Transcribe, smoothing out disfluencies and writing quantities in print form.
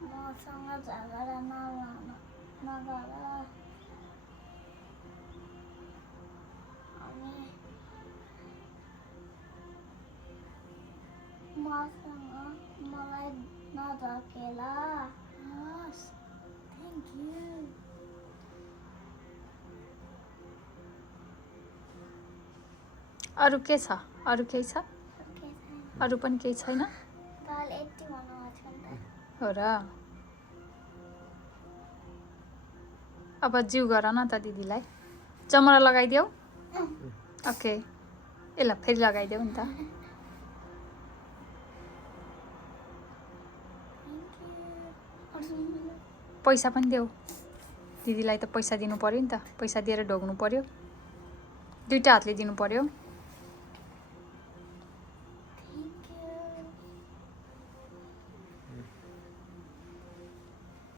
मसँग झगडा नगर अनि मसँग मलाई नधकेला Yes. Thank you. अरु के छ अरु केही छ अरु पनि केही छैन दाल यति भन्नुभएको थियो नि त हो र अब जिउ गर न त दिदीलाई जमरा लगाइदेऊ ओके ल फेरि लगाइदेऊ नि त पैसा पनि देऊ दिदीलाई त पैसा दिनु पर्यो नि त पैसा दिएर ढोग्नु पर्यो दुईटा हातले दिनु पर्यो